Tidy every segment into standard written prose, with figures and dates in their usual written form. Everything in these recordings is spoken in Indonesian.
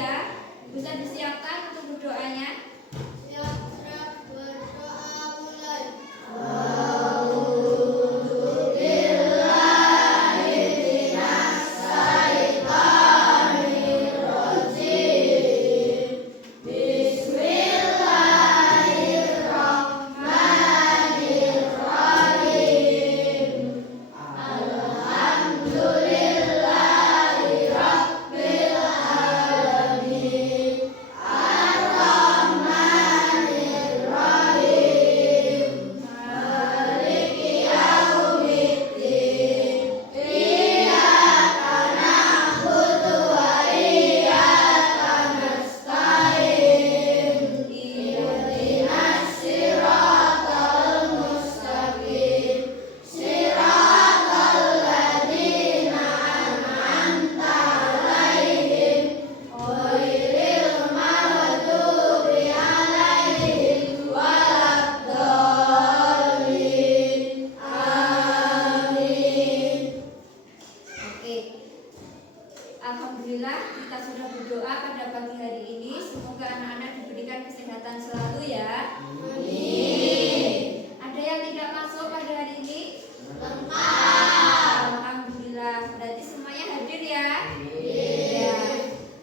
ya. Bisa disiapkan untuk berdoanya. Siap berdoa mulai. Alhamdulillah kita sudah berdoa pada pagi hari ini. Semoga anak-anak diberikan kesehatan selalu ya. Amin. Ada yang tidak masuk pada hari ini? Lengkap. Alhamdulillah. Berarti semuanya hadir ya? Iya.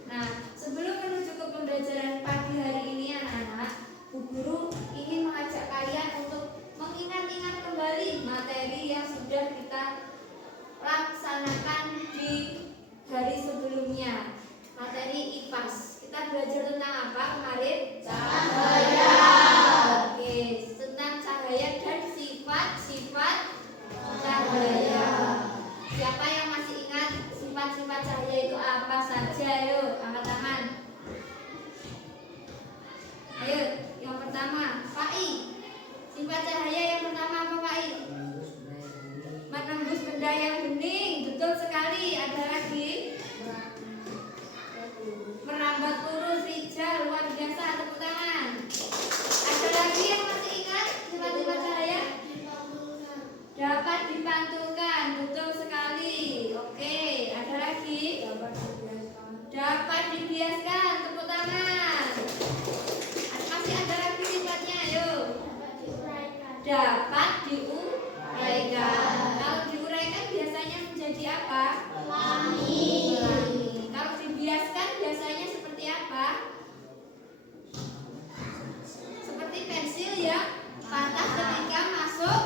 Nah, sebelum menuju ke pembelajaran pagi hari ini anak-anak, Bu Guru ingin mengajak kalian untuk mengingat-ingat kembali materi yang sudah kita laksanakan di hari sebelumnya. Materi IPAS. Kita belajar tentang apa kemarin? Cahaya. Oke, tentang cahaya dan sifat-sifat cahaya. Siapa yang masih ingat sifat-sifat cahaya itu apa saja? Ayo, angkat tangan. Ayo, yang pertama, Pak I. Sifat cahaya yang pertama apa Pak I? Menembus benda yang bening. Betul sekali. Ada lagi? Merambat lurus, rijal, luar biasa. Tepuk tangan. Ada lagi yang masih ingat sifat-sifat cahaya? Dapat dipantulkan. Betul sekali. Oke, ada lagi? Dapat dibiaskan. Tepuk tangan. Masih ada lagi sifatnya? Ayo. Dapat diuraikan. Kalau diuraikan biasanya menjadi apa? Pelangi. Kalau dibiaskan biasanya seperti apa? Seperti pensil yang patah ketika masuk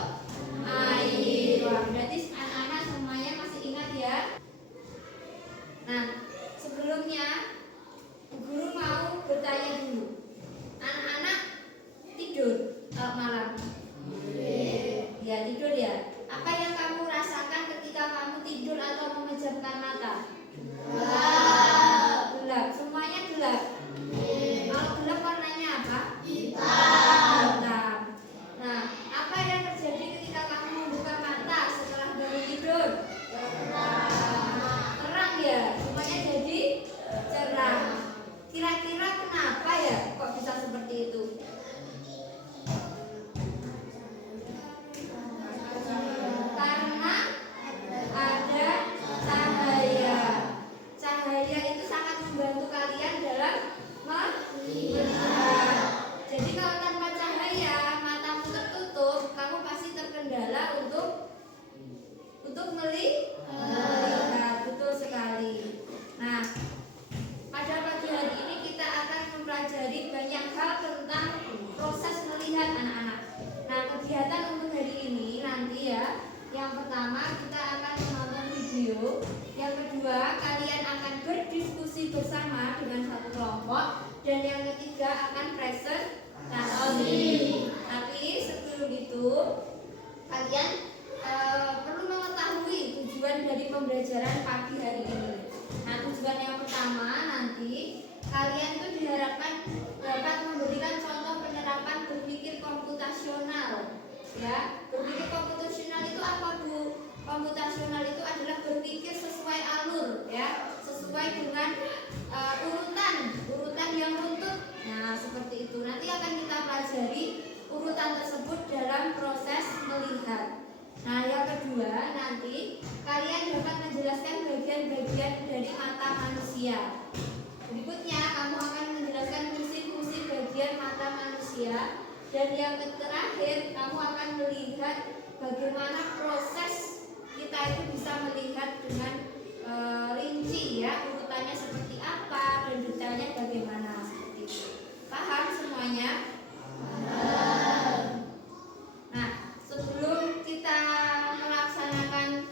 air. Wah, berarti anak-anak semuanya masih ingat ya. Nah, sebelumnya guru mau bertanya dulu. Anak-anak tidur malam? Ya, tidur ya. Apa yang kamu rasakan ketika kamu tidur atau memejamkan mata? Gelap. Semuanya gelap. Kalau gelap warnanya apa? Hitam. Nah, apa yang terjadi ketika kamu membuka mata setelah baru tidur? Terang ya. Semuanya jadi cerah. Kira-kira kenapa ya kok bisa seperti itu? Karena ada cahaya. Cahaya itu sangat membantu kalian dalam melihat. Jadi kalau tanpa cahaya, matamu tertutup, kamu pasti terkendala untuk melihat. Betul sekali. Nah, pada pagi hari ini kita akan mempelajari banyak hal tentang proses melihat anak-anak. Nah, kegiatan untuk hari ini nanti ya. Yang pertama kita akan menonton video. Yang kedua kalian akan berdiskusi bersama dengan satu kelompok. Dan yang ketiga akan presentasi. Tapi sebelum itu kalian perlu mengetahui tujuan dari pembelajaran pagi hari ini. Nah, tujuan yang pertama nanti kalian itu diharapkan dapat memberikan contoh penerapan berpikir komputasional. Ya, berpikir komputasional itu apa Bu? Komputasional itu adalah berpikir sesuai alur, ya, sesuai dengan urutan yang runtut. Nah, seperti itu. Nanti akan kita pelajari urutan tersebut dalam proses melihat. Nah, yang kedua nanti kalian dapat menjelaskan bagian-bagian dari mata manusia. Berikutnya kamu akan menjelaskan fungsi-fungsi bagian mata manusia, dan yang terakhir kamu akan melihat bagaimana proses kita itu bisa melihat dengan rinci ya, urutannya seperti apa dan detailnya bagaimana, seperti itu. Paham semuanya? Nah, sebelum kita melaksanakan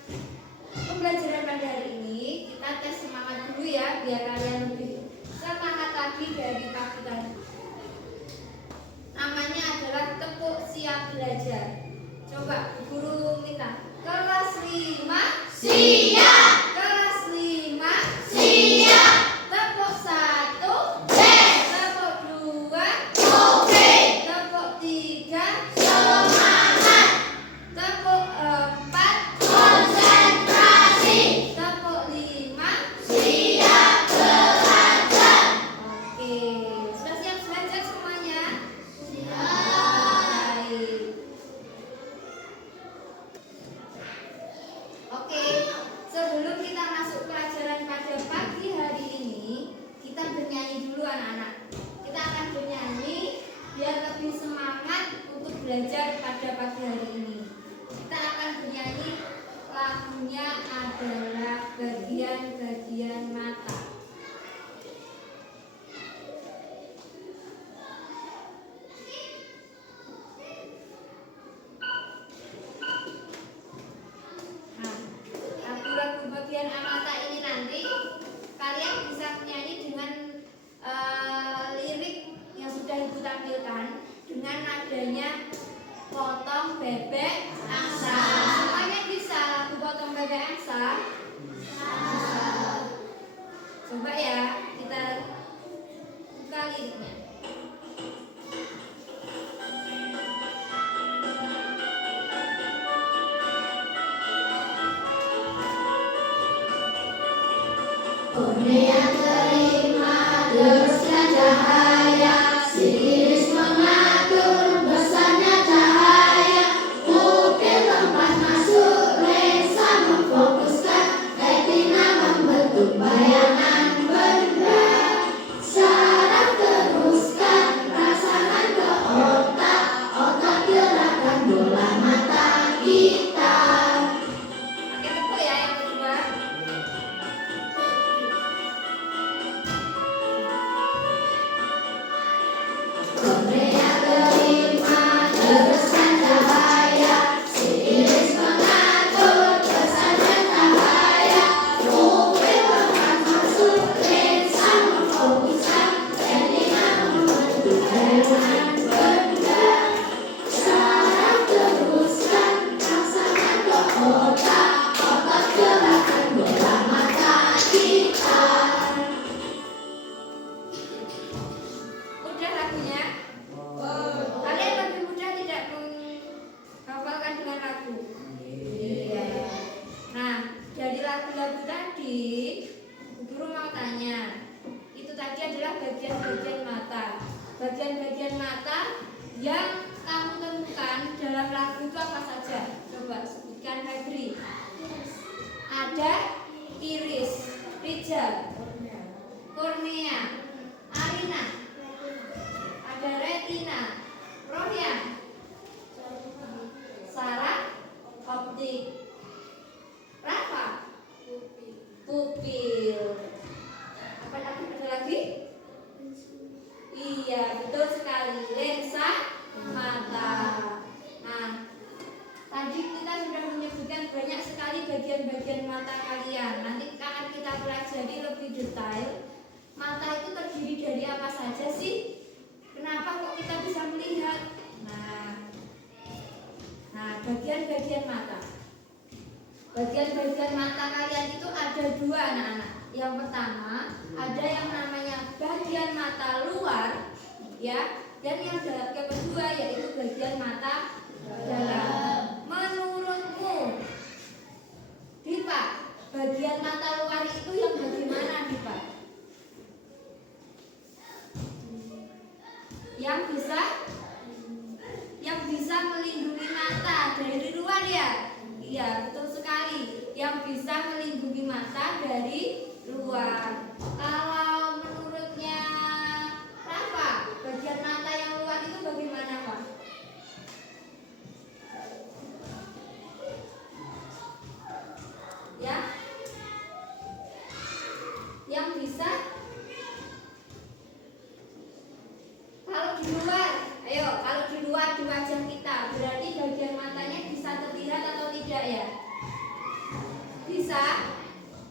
pembelajaran pada hari ini, kita tes semangat dulu ya, biar kalian lebih semangat lagi dari pagi tadi. Namanya adalah tepuk siap belajar. Coba guru minta kelas 5 Siap. kelas 5 Siap. tepuk 1 Yes. tepuk 2 Oke. tepuk 3 Semangat. tepuk 4 Konsentrasi. tepuk 5. Siap belajar. Oke, sudah siap belajar semuanya? Siap. Baik. Oke, sebelum kita masuk pelajaran pada pagi hari ini, kita bernyanyi dulu anak-anak. Kita akan bernyanyi biar lebih semangat untuk belajar pada pagi hari ini. Kita akan bernyanyi, lagunya adalah bagian-bagian mata. Nah, lagu-lagu bagian mata ini nanti kalian bisa menyanyi dengan lirik yang sudah ibu tampilkan dengan nadanya potong bebek angsa. Semuanya bisa lagu potong bebek angsa? Coba ya, kita buka liriknya. Kornea terima terusnya cahaya, si iris mengatur besarnya cahaya. Pupil tempat masuk lensa memfokuskan, retina membentuk bayangan benda. Saraf teruskan rasakan ke otak, otak gerakan bola mata kita. Pakai tepuk ya yang kedua. Kornea terima teruskan cahaya, si iris mengatur besarnya cahaya. Pupil tempat masuk lensa memfokuskan, retina membentuk bayangan benda. Saraf teruskan rasakan ke otak, otak gerakan bola mata kita. Udah lagunya? Kalian lebih mudah tidak menghafalkan dengan lagu? Iya. Nah, dari lagu-lagu tadi, guru mau tanya, itu tadi adalah bagian-bagian mata. Bagian-bagian mata yang kamu temukan dalam lagu itu apa saja? Coba sebutkan Febri. Ada iris, Rijal, kornea, Arina, ada retina, Rohyan, saraf, optik, Rafa, pupil. Apa ada lagi? Iya, betul sekali. Lensa mata. Nah, tadi kita sudah menyebutkan banyak sekali bagian-bagian mata kalian. Nanti akan kita pelajari lebih detail. Mata itu terdiri dari apa saja sih? Kenapa kok kita bisa melihat? Nah, bagian-bagian mata. Bagian-bagian mata kalian itu ada dua anak-anak. Yang pertama, ada yang namanya bagian mata luar, ya, dan yang kedua yaitu bagian mata dalam. Menurutmu, Dipa, bagian mata luar itu yang bagaimana, Dipa? Yang bisa melindungi mata dari luar ya? Iya, betul sekali. Yang bisa melindungi mata dari luar. Kalau menurut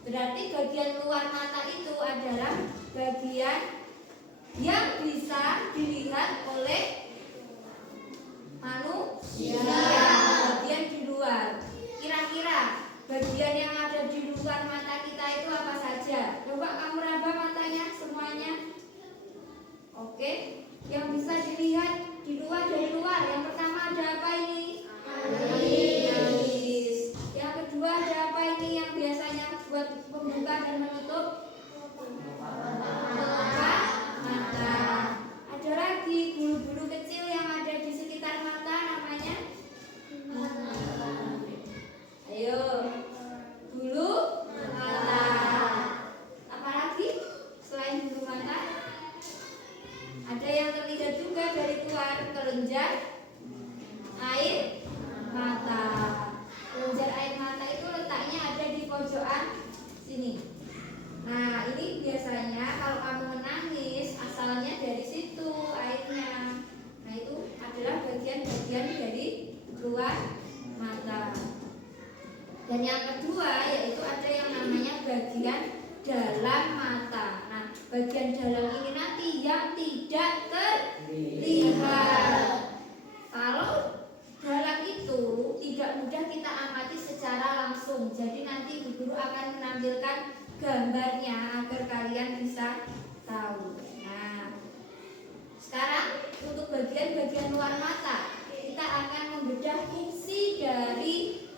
Berarti bagian luar mata itu adalah bagian yang bisa dilihat oleh manusia. Bagian di luar. Kira-kira bagian yang ada di luar mata kita itu apa saja? Coba kamu raba matanya semuanya. Oke, yang bisa dilihat di luar dari luar. Yang pertama ada apa ini? Alis. Yang kedua ada apa ini yang biasanya buat pembuka dan menutup? Kelopak mata. Ada lagi bulu-bulu kecil yang ada di sekitar mata namanya? Ayo, bulu mata. Apa lagi selain bulu mata? Ada yang terlihat juga dari luar, kelenjar air mata. Kelenjar air mata itu letaknya ada di pojokan sini. Nah, ini biasanya kalau kamu menangis asalnya dari situ airnya. Nah, itu adalah bagian-bagian dari luar mata. Dan yang kedua yaitu ada yang namanya bagian dalam mata. Nah, bagian dalam ini nanti yang tidak terlihat. Kalau dalam itu tidak mudah kita amati secara langsung. Jadi nanti Bu Guru akan menampilkan gambarnya agar kalian bisa tahu. Nah, sekarang untuk bagian-bagian luar mata kita akan membedah fungsi dari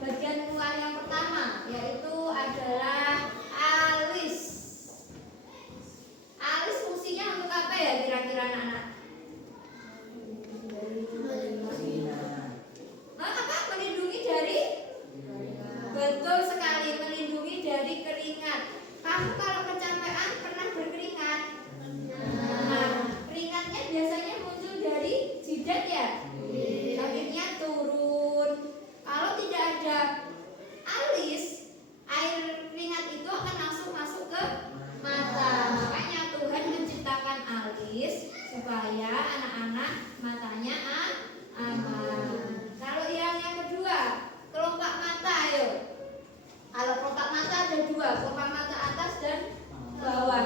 bagian luar yang pertama, yaitu adalah alis. Alis fungsinya untuk apa ya kira-kira anak-anak? Apa? Melindungi dari? Betul sekali, melindungi dari keringat. Kamu kalau kecapean pernah berkeringat? Nah, keringatnya biasanya muncul dari jidat ya? Akhirnya turun. Kalau tidak ada alis, air keringat itu akan langsung masuk ke mata. Makanya Tuhan menciptakan alis supaya anak-anak matanya aman. Kalau yang kedua, kelopak mata, ayo. Kalau kelopak mata ada dua, kelopak mata atas dan bawah.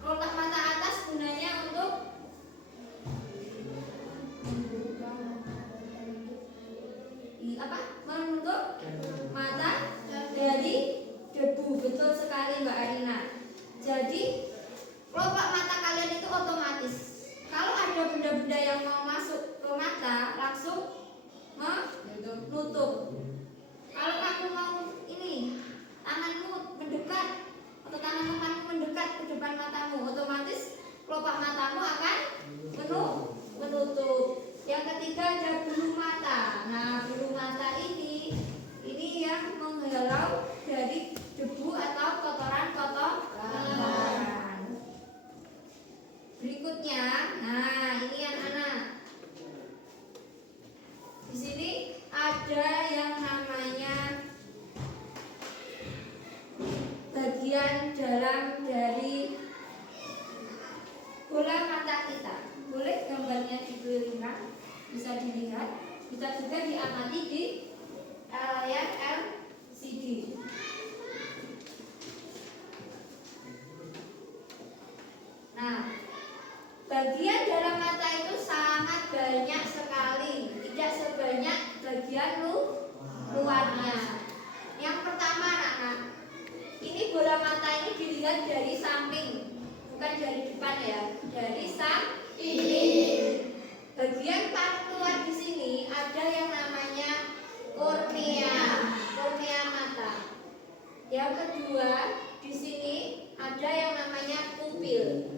Kelopak mata atas gunanya untuk menutup mata dari debu. Betul sekali Mbak Arina. Jadi kelopak mata kalian itu otomatis kalau ada benda-benda yang mau masuk ke mata langsung menutup. Kalau kamu mau ini tanganmu mendekat atau tangan temanmu mendekat ke depan matamu, otomatis kelopak matamu akan menutup. Yang ketiga ada bulu mata. Nah, bulu mata ini yang menghalau dari debu atau kotoran-kotoran. Berikutnya, nah ini anak-anak. Di sini ada yang namanya bagian dalam dari bola mata kita. Boleh gambarnya dipilihkan, bisa dilihat, bisa juga diamati di layar LCD. Nah, bagian dalam mata itu sangat banyak sekali, tidak sebanyak bagian luarnya. Yang pertama, anak-anak, ini bola mata ini dilihat dari samping, bukan dari depan ya, dari samping. Bagian paling luar di sini ada yang namanya kornea mata. Yang kedua, di sini ada yang namanya pupil.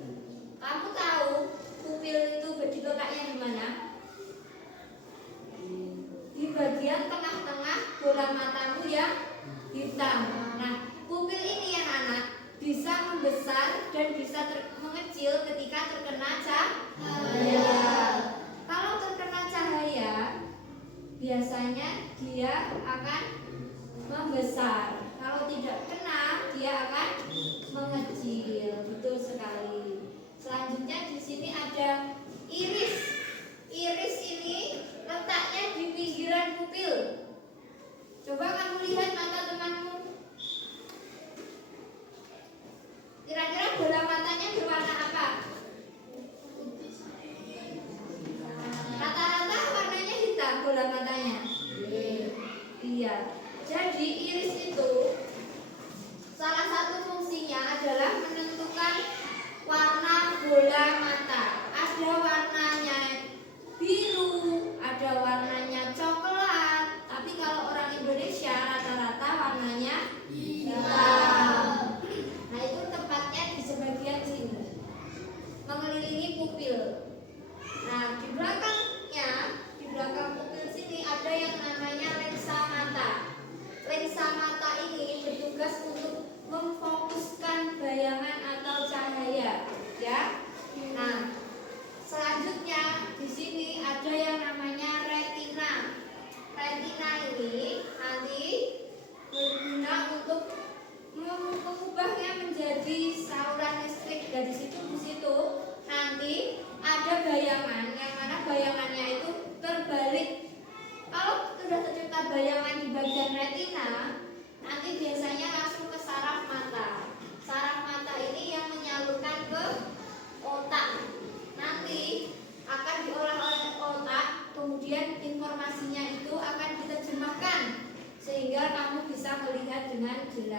Kamu tahu pupil itu letaknya di mana? Di bagian tengah-tengah bola matamu yang hitam. Nah, pupil ini ya anak bisa membesar dan bisa mengecil ketika terkena cahaya. Kalau terkena cahaya, biasanya dia akan membesar. Kalau tidak kena, dia akan mengecil. Betul sekali. Selanjutnya di sini ada iris. Iris ini letaknya di pinggiran pupil. Coba kamu lihat mata temanmu.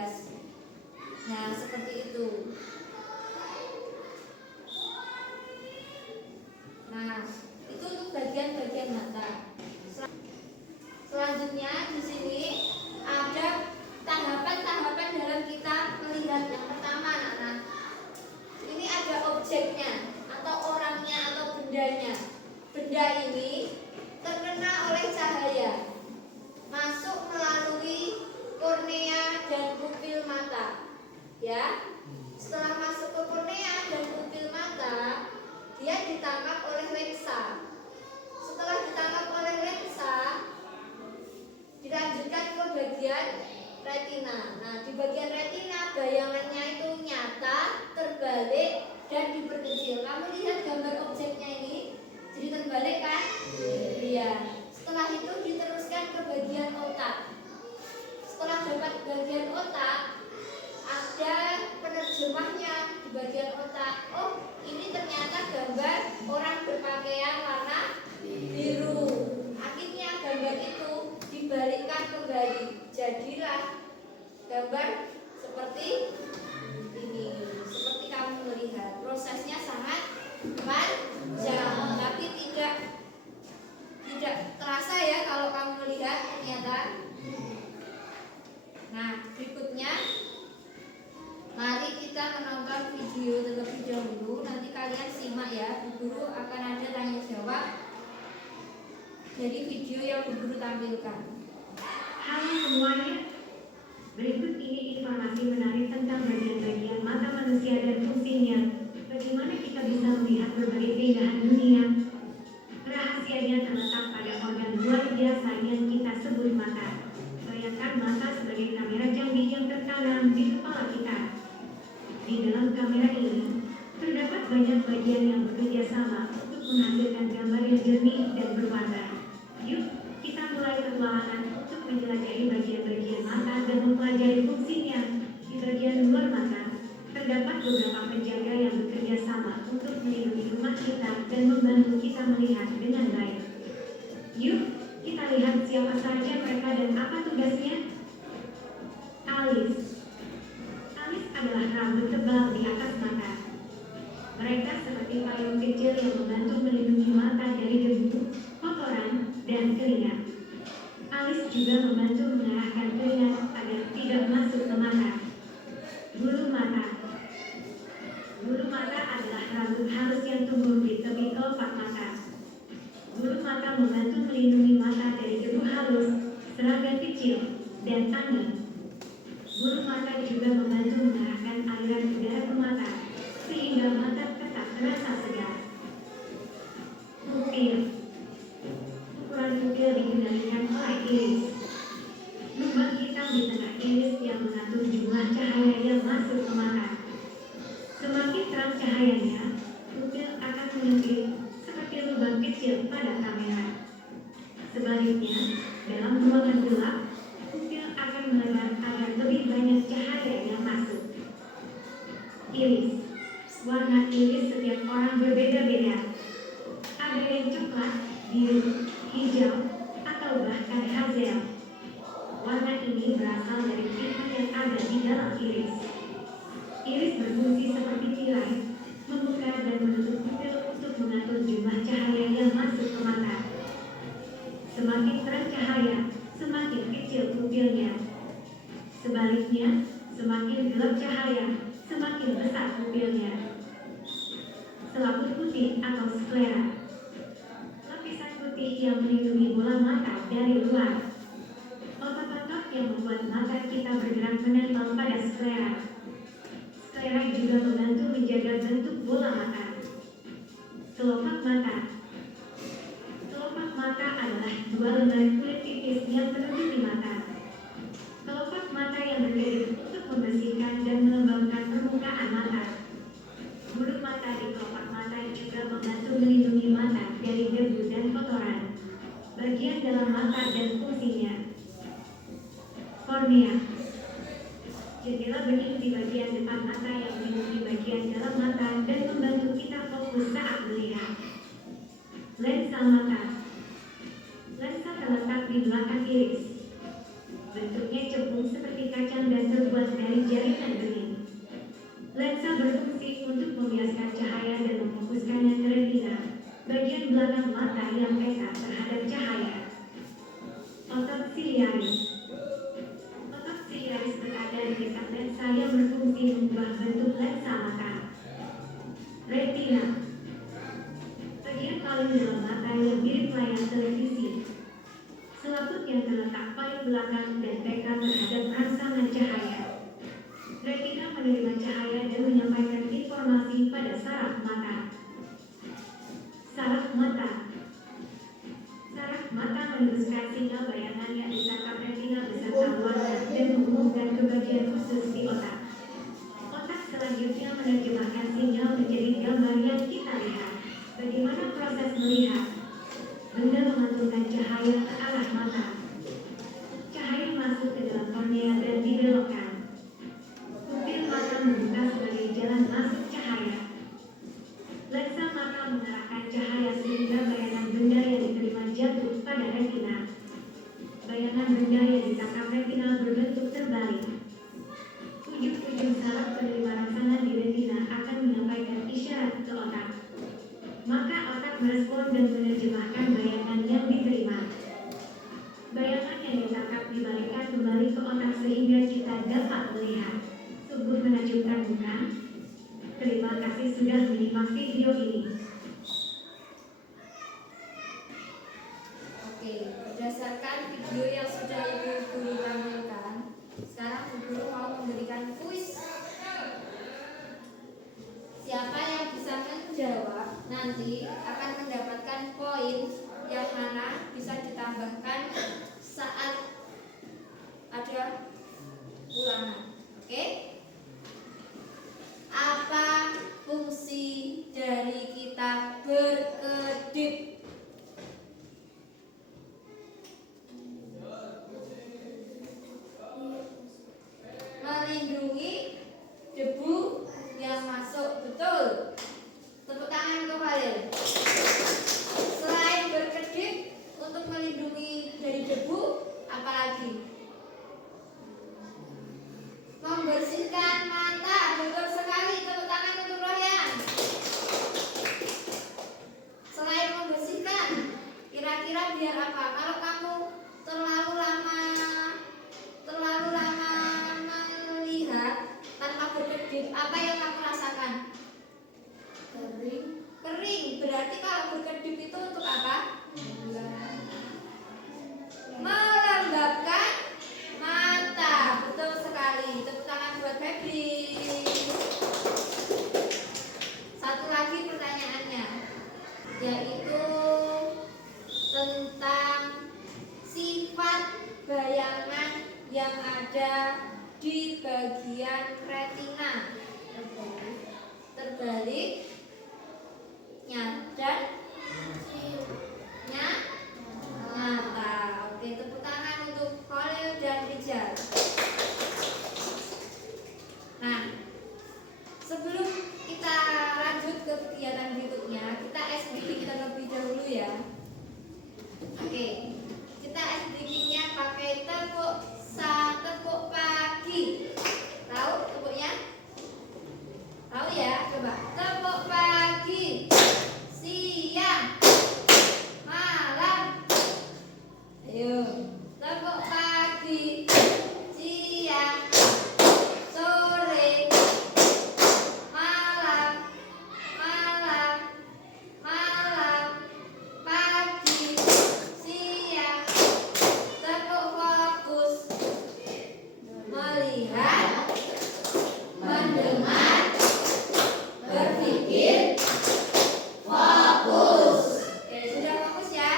tugas. Nah, seperti itu. Nah, itu untuk bagian-bagian mata. Selanjutnya di sini ada tahapan-tahapan dalam kita melihat. Yang pertama, anak-anak, ini ada objeknya atau orangnya atau bendanya. Benda ini terkena oleh cahaya, masuk melalui kornea dan pupil mata. Ya, setelah masuk ke kornea dan pupil mata, dia ditangkap oleh lensa. Setelah ditangkap oleh lensa, dilanjutkan ke bagian retina. Nah, di bagian retina bayangannya itu nyata, terbalik, dan diperkecil. Kamu lihat gambar objeknya ini, jadi terbalik kan? Iya. Setelah itu diteruskan ke bagian otak. Setelah dapat bagian otak, ada penerjemahnya di bagian otak. Oh, ini ternyata gambar orang berpakaian warna biru. Akhirnya gambar itu dibalikkan kembali, jadilah gambar seperti ini. Seperti kamu melihat, prosesnya sangat panjang, tapi tidak terasa ya kalau kamu melihat ternyata. Nah, berikutnya mari kita menonton video terlebih dahulu. Nanti kalian simak ya, Bu Guru akan ada tanya jawab dari video yang Bu Guru tampilkan. Halo semuanya, berikut ini informasi menarik tentang bagian-bagian mata manusia dan fungsinya. Bagaimana kita bisa melihat berbagai keindahan dunia. Rahasianya terletak pada organ luar biasa yang kita sebut mata. Bayangkan mata sebagai kamera canggih yang tertanam di kepala kita. Di dalam kamera ini, terdapat banyak bagian yang bekerja sama untuk menghasilkan gambar yang jernih dan berwarna. Yuk, kita mulai perlahan untuk menjelajahi bagian-bagian mata dan mempelajari fungsinya. Di bagian luar mata, terdapat beberapa penjaga yang bekerja sama untuk melindungi rumah kita dan membantu kita melihat dengan baik. Yuk, kita lihat siapa saja mereka dan apa tugasnya. Alis. Alis adalah rambut tebal di atas mata. Mereka seperti payung kecil yang membantu melindungi mata dari debu, kotoran, dan keringat. Alis juga membantu mengarahkan keringat agar tidak masuk ke mata. Bulu mata. Bulu mata adalah rambut halus yang tumbuh di tepi kelopak mata. Bulu mata membantu melindungi mata dari debu halus, serangga kecil, dan angin. Bulu mata juga membantu mengarahkan aliran udara ke mata, sehingga mata tetap terasa segar. Pupil. Ukuran pupil dikendalikan oleh iris. Lubang hitam di tengah iris yang mengatur jumlah cahaya yang masuk ke mata. Semakin terang cahayanya, pupil akan menyempit seperti lubang kecil pada kamera. Sebaliknya, dalam ruangan gelap, pupil akan melebar agar lebih banyak cahaya yang masuk. Iris. Warna iris setiap orang berbeda-beda. Ada yang coklat, biru, hijau, atau bahkan hazel. Warna ini berasal dari pigmen yang ada di dalam iris. Iris berfungsi seperti tirai, membuka dan menutup pupil untuk mengatur jumlah cahaya yang masuk ke mata. Semakin terang cahaya, semakin kecil pupilnya. Sebaliknya, semakin gelap cahaya, semakin besar pupilnya. Selaput putih atau sklera. Lapisan putih yang melindungi bola mata dari luar. Otot-otot yang membuat mata kita bergerak menempel pada sklera. Sklera juga membantu menjaga bentuk bola mata. Kelopak mata. Kelopak mata adalah dua lembar kulit tipis yang menutupi mata. Kelopak mata yang berdiri untuk membersihkan dan melembabkan permukaan mata. Bulu mata di kelopak mata juga membantu melindungi mata dari debu dan kotoran. Bagian dalam mata dan fungsinya. Kornea. Jendela bening di bagian depan mata yang melindungi bagian dalam mata dan membantu kita fokus saat melihat. Lensa mata. Lensa terletak di belakang iris. Bentuknya cembung seperti kacang dan terbuat jaringan bening. Lensa berfungsi untuk membiaskan cahaya dan memfokuskannya ke retina, bagian belakang mata yang peka terhadap cahaya. Otot siliaris. Otot siliaris berada di dekat lensa yang berfungsi mengubah bentuk lensa mata. Retina. Bagian paling dalam mata yang mirip layar televisi. Selaput yang terletak paling belakang dan peka terhadap rangsangan cahaya. Retina menerima cahaya dan menyampaikan informasi pada saraf mata. Saraf mata. Saraf mata meneruskan sinyal bayangan yang ditangkap retina beserta warna dan menghubungkan ke bagian khusus di otak. Otak selanjutnya menerjemahkan sinyal menjadi gambar yang kita lihat. Bagaimana proses melihat? Benda memantulkan cahaya ke arah mata. Cahaya masuk ke dalam kornea dan dibelokkan. Pupil mata membuka sebagai jalan masuk cahaya. Lensa mata mengarahkan cahaya sehingga bayangan benda yang diterima jatuh pada retina. Bayangan benda yang ditangkap retina berbentuk terbalik. Ujung-ujung saraf penerima rangsangan di retina akan menyampaikan isyarat ke otak. Maka otak merespon dan menerjemahkan bayangan yang diterima. Bayangan yang ditangkap dibalikkan kembali ke otak sehingga kita dapat melihat. Sungguh menakjubkan, bukan? Terima kasih sudah menyimak video ini. Oke, berdasarkan video yang sudah Ibu Guru tampilkan, sekarang Ibu Guru mau memberikan kuis. Siapa yang bisa menjawab nanti akan mendapatkan poin yang mana bisa ditambahkan saat ada ulangan. Oke? Apa fungsi dari kita berkedip? Melindungi debu yang masuk. Betul. Tepuk tangan untuk Halil. Selain berkedip untuk melindungi dari debu, apa lagi? Membersihkan mata. Betul sekali. Tepuk tangan untuk Royan. Selain membersihkan, kira-kira biar apa? Kalau kamu terlalu lama melihat tanpa berkedip, apa yang kamu rasakan? Kering. Berarti kalau berkedip itu untuk apa? Melembabkan mata. Betul sekali. Tepuk tangan buat Febri. Satu lagi pertanyaannya, yaitu tentang sifat bayangan yang ada di bagian retina. Terbalik, dan nyata. Oke, tepuk tangan untuk Khalil dan Rijal. Nah, sebelum kita lanjut ke kegiatan berikutnya, kita SDG terlebih dahulu ya. Oke, kita SDG-nya pakai tepuk pagi. Tahu tepuknya? Tahu ya? Coba tepuk pagi, siang, malam. Ayo, tepuk pagi, siang, sore, malam, pagi, siang. Tepuk fokus, melihat, mendengar, berpikir, fokus. Oke, sudah fokus ya?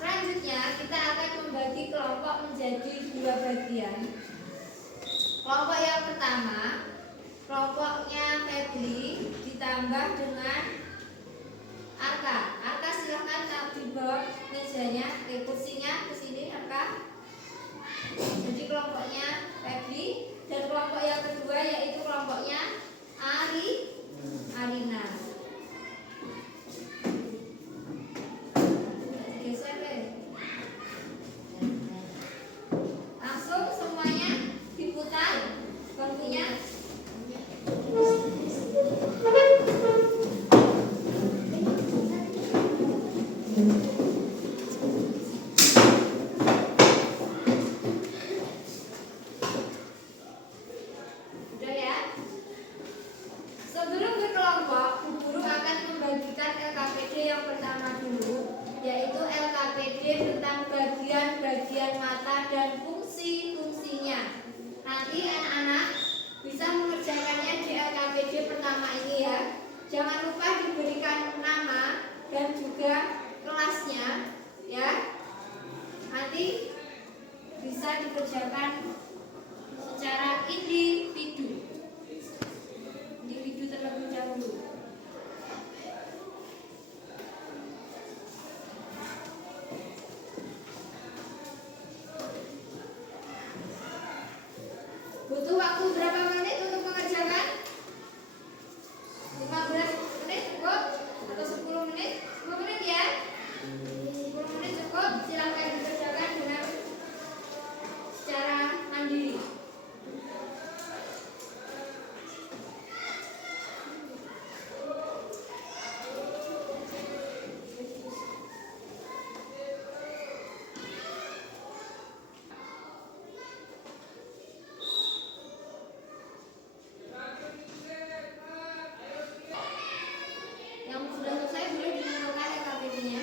Selanjutnya kita akan membagi kelompok menjadi 2 bagian. Kelompok yang pertama, kelompoknya Febri ditambah dengan Arka. Arka silahkan dibawa mejanya, kursinya ke sini Arka. Jadi kelompoknya Febri, dan kelompok yang kedua yaitu kelompoknya Arina. Geser deh. Langsung semua semuanya diputar bangkunya. Udah ya. Sebelum berkelompok, Bu Guru akan membagikan LKPD yang pertama dulu, yaitu LKPD tentang bagian-bagian mata dan fungsi-fungsinya. Nanti anak-anak bisa mengerjakannya di LKPD pertama ini ya. Jangan lupa diberikan nama dan juga kelasnya ya. Nanti bisa dikerjakan secara individu terlebih dahulu. Butuh waktu berapa menit untuk mengerjakan? 15 menit cukup? Atau 10 menit? 10 menit ya? 10 menit cukup, silahkan dikerjakan dengan secara mandiri. Yang sudah selesai boleh dikumpulkan LKPD-nya.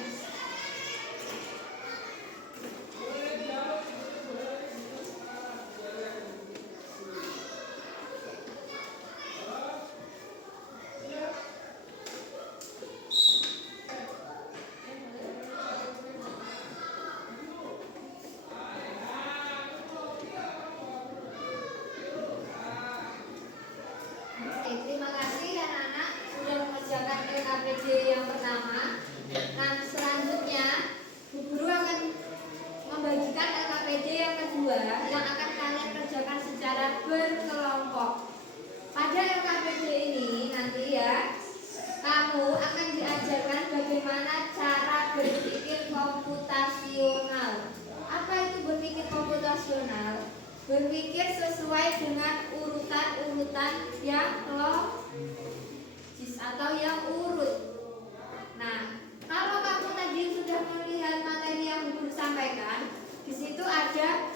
Oke, terima kasih anak-anak sudah mengerjakan LKPD yang pertama. Nah, selanjutnya Bu Guru akan membagikan LKPD yang kedua yang akan kalian kerjakan secara berkelompok. Pada LKPD ini nanti ya, kamu akan diajarkan bagaimana cara berpikir komputasional. Apa itu berpikir komputasional? Berpikir sesuai dengan urutan-urutan yang logis atau yang urut. Nah, kalau kamu tadi sudah melihat materi yang Guru sampaikan, di situ ada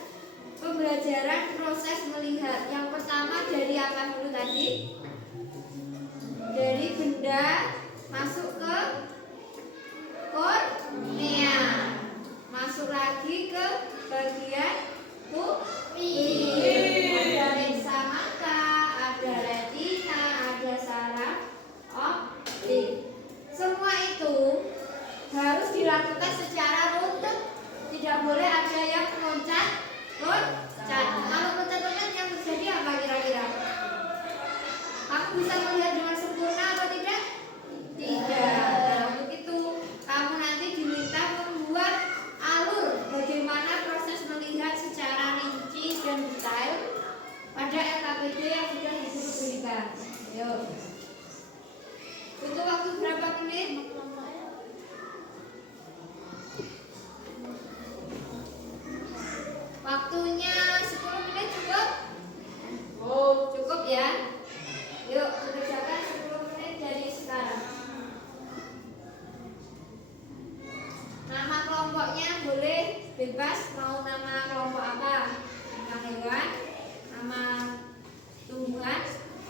pembelajaran proses melihat. Yang pertama dari apa dulu tadi? Dari benda masuk ke kornea, masuk lagi ke bagian kuping, ada lensa mata, ada retina, ada saraf optik. Semua itu harus dilakukan secara runtut, tidak boleh ada yang loncat-loncat. Kalau loncat-loncat yang terjadi apa kira-kira? Kamu bisa melihat dengan sempurna atau tidak? Tidak. Nah, untuk itu kamu nanti diminta membuat alur bagaimana proses melihat secara rinci dan detail pada LKPD yang sudah Guru berikan. Ayo. Butuh waktu berapa menit? Waktunya 10 menit cukup? Cukup ya. Yuk, kerjakan 10 menit dari sekarang. Nama kelompoknya boleh bebas, mau nama kelompok apa? Nama hewan, nama tumbuhan,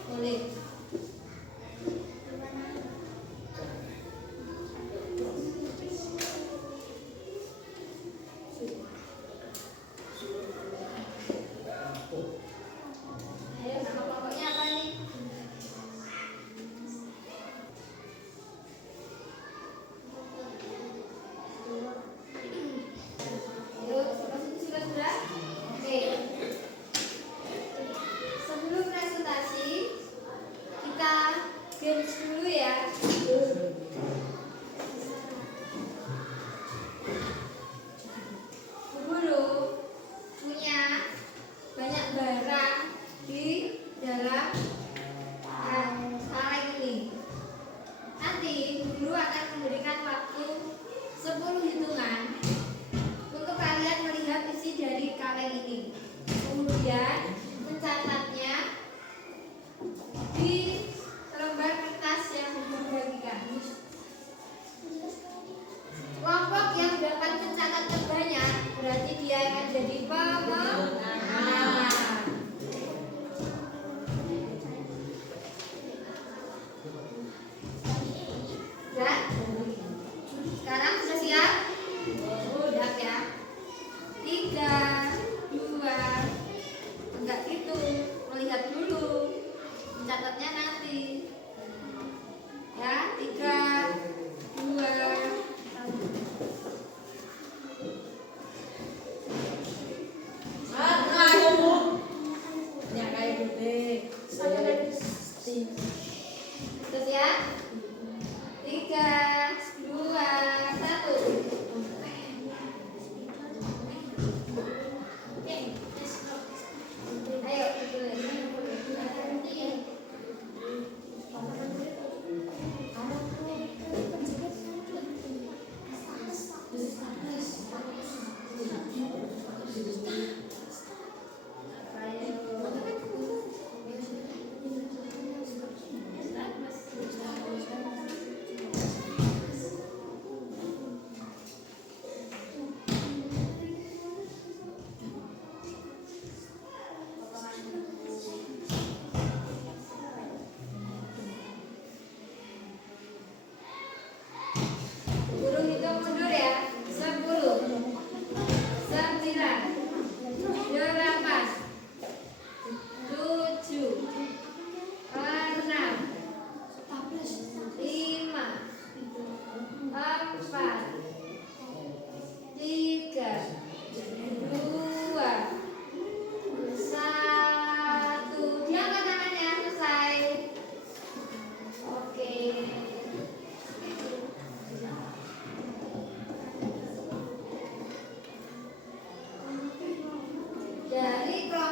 boleh.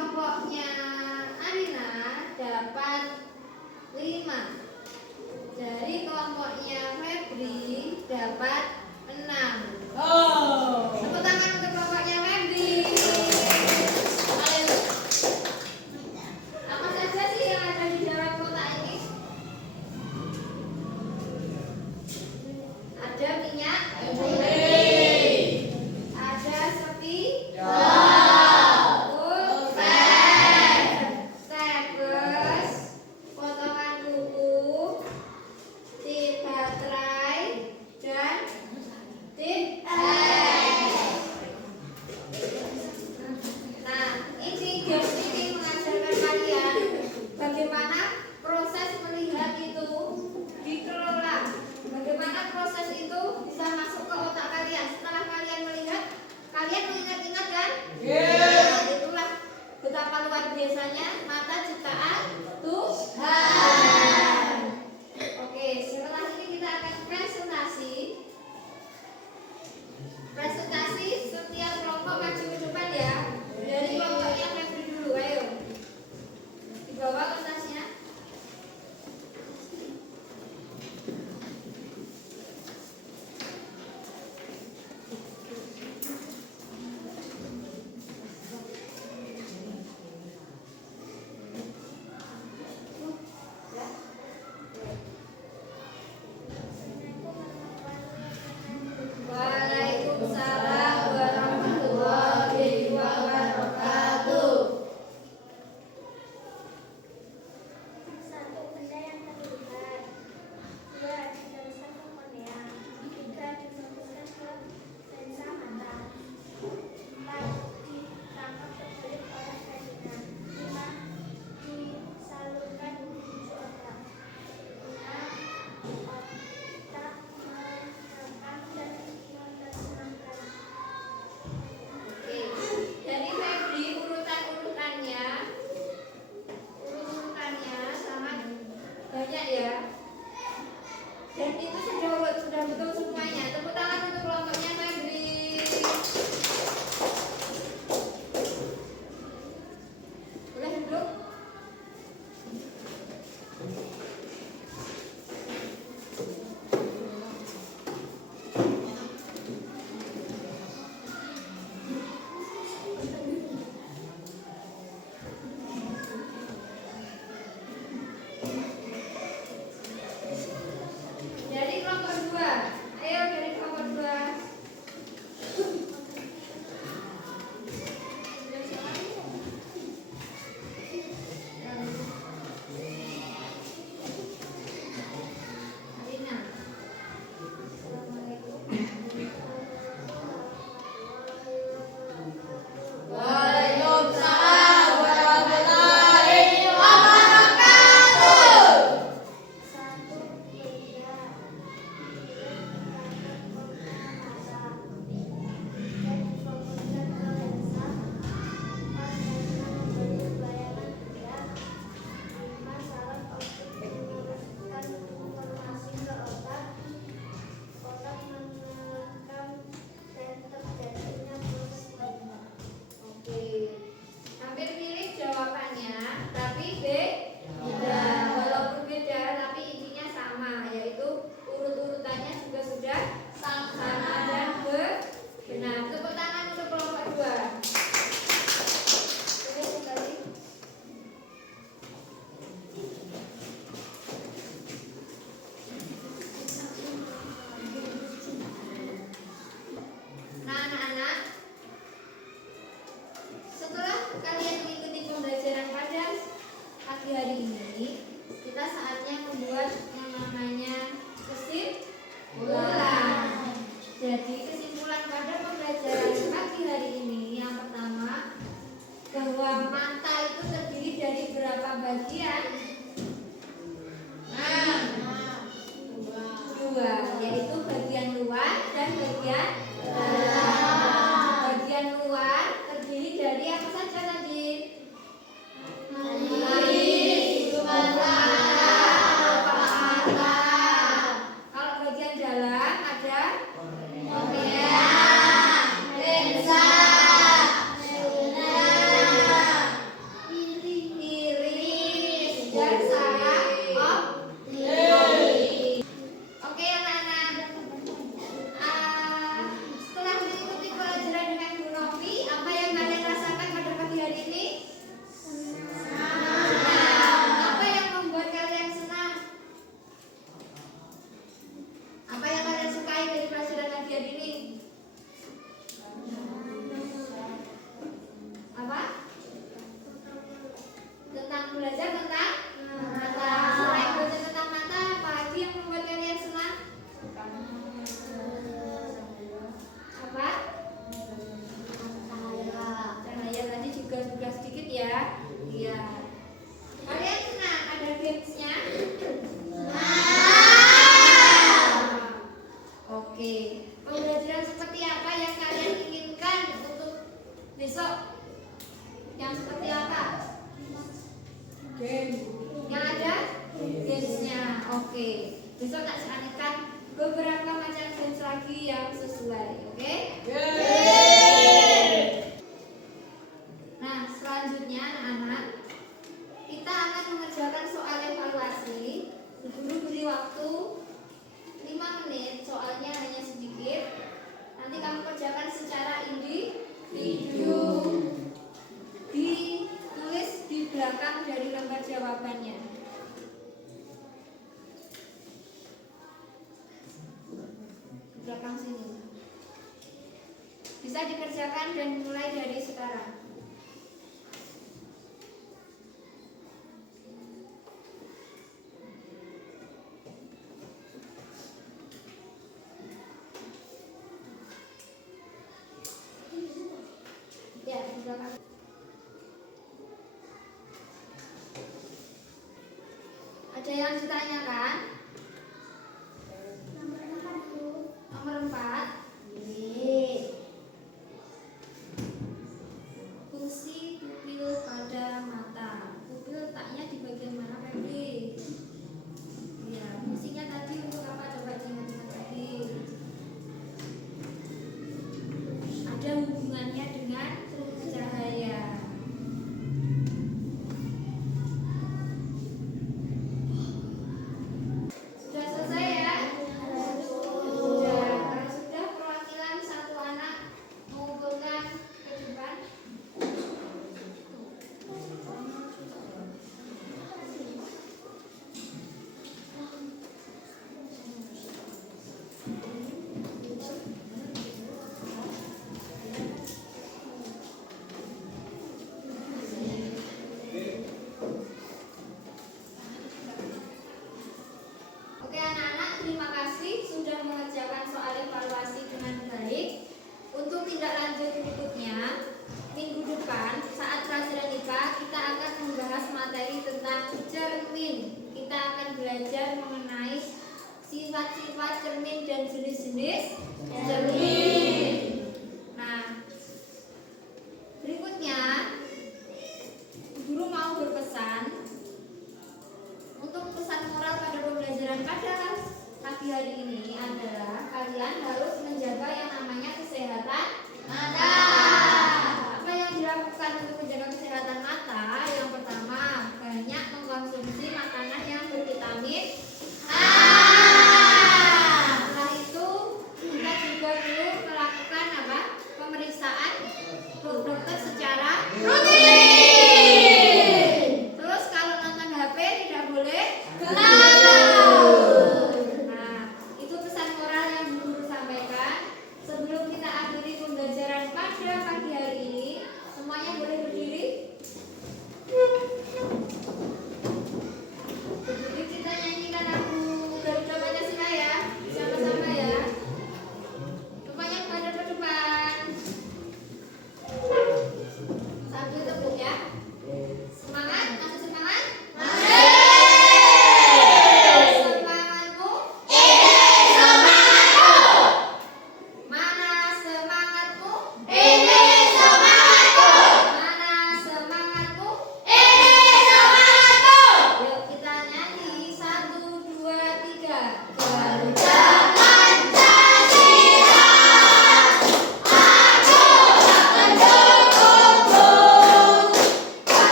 kelompoknya Arina dapat 5. Dari kelompoknya Febri dapat 6. Tepuk tangan untuk kelompoknya Febri. Apa saja sih yang ada di dalam kotak ini? Ada minyak, ada sepi, staples, potongan buku, tip baterai, dan tip Nah, ini games ini mengajarkan kalian bagaimana proses melihat itu dikelola. Bagaimana proses itu bisa masuk ke otak kalian. Setelah kalian melihat, kalian mengingat-ingat kan? Nah, itulah betapa luar biasanya mata ciptaan Tuhan. Oke, setelah ini kita akan presentasi. Presentasi setiap kelompok maju ke depan ya. Dari kelompoknya Febri dulu, ayo. Dibawa kertasnya. Waalaikumsalam warahmatullahi wabarakatuh. Satu, benda yang terlihat. Dua, dijelaskan ke kornea. Tiga, difokuskan ke lensa mata. Empat, ditangkap terbalik oleh retina. Lima, disalurkan menuju otak. Enam, otak merekam dan menerjemahkan. Oke, dari Febri urutannya sangat banyak ya. Dan itu sudah betul semuanya. Tepuk tangan untuk kelompoknya Febri. Boleh duduk? Dari kelompok 2. Ayo dari kelompok 2. Arina. Waalaikumsalam warahmatullahi wabarakatuh. Satu, benda. Tiga, difokuskan ke lensa. Empat, lensa membentuk bayangan benda. Lima, saraf optik meneruskan informasi ke otak. Otak merekam dan terjadinya proses lainnya. Oke. Hampir mirip jawabannya, tapi beda. Walaupun beda, tapi intinya sama, yaitu urut-urutannya juga sudah sama dan benar. Tepuk tangan untuk kelompok 2. Boleh kembali. Nah, anak-anak, setelah kalian mengikuti pembelajaran pada pagi hari ini, kita saatnya membuat yang namanya kesimpulan. Jadi kesimpulan pada pembelajaran pagi hari ini yang pertama, bahwa mata itu terdiri dari berapa bagian? 2, yaitu bagian luar dan bagian dalam. Bagian luar terdiri dari apa saja tadi? Alis, mata, mata. Kalau bagian dalam ada kornea, lensa, Yang ada gamesnya. Oke. Besok tak sarankan beberapa macam games lagi yang sesuai. Oke? Nah, selanjutnya anak-anak, kita akan mengerjakan soal evaluasi. Guru beri waktu 5 menit, soalnya hanya sedikit. Nanti kamu kerjakan secara individu. Ditulis di belakang dari lembar jawabannya. Di belakang sini. Bisa dikerjakan dan mulai dari sekarang. Ya, di belakang. Ada yang ditanyakan? Nomor 4. Fungsi pupil pada mata. Pupil letaknya di bagian mana, Febri? Ya, fungsinya tadi untuk apa? Coba diingat-ingat tadi. Ada hubungannya dengan cahaya. Sudah selesai ya? Sudah. Kalau sudah, perwakilan satu anak mengumpulkan ke depan. Oke anak-anak, terima kasih sudah mengerjakan soal evaluasi dengan baik. Untuk tindak lanjut berikutnya, minggu depan saat pelajaran IPA kita akan membahas materi tentang cermin. Kita akan belajar mengenai sifat-sifat cermin dan jenis-jenis cermin.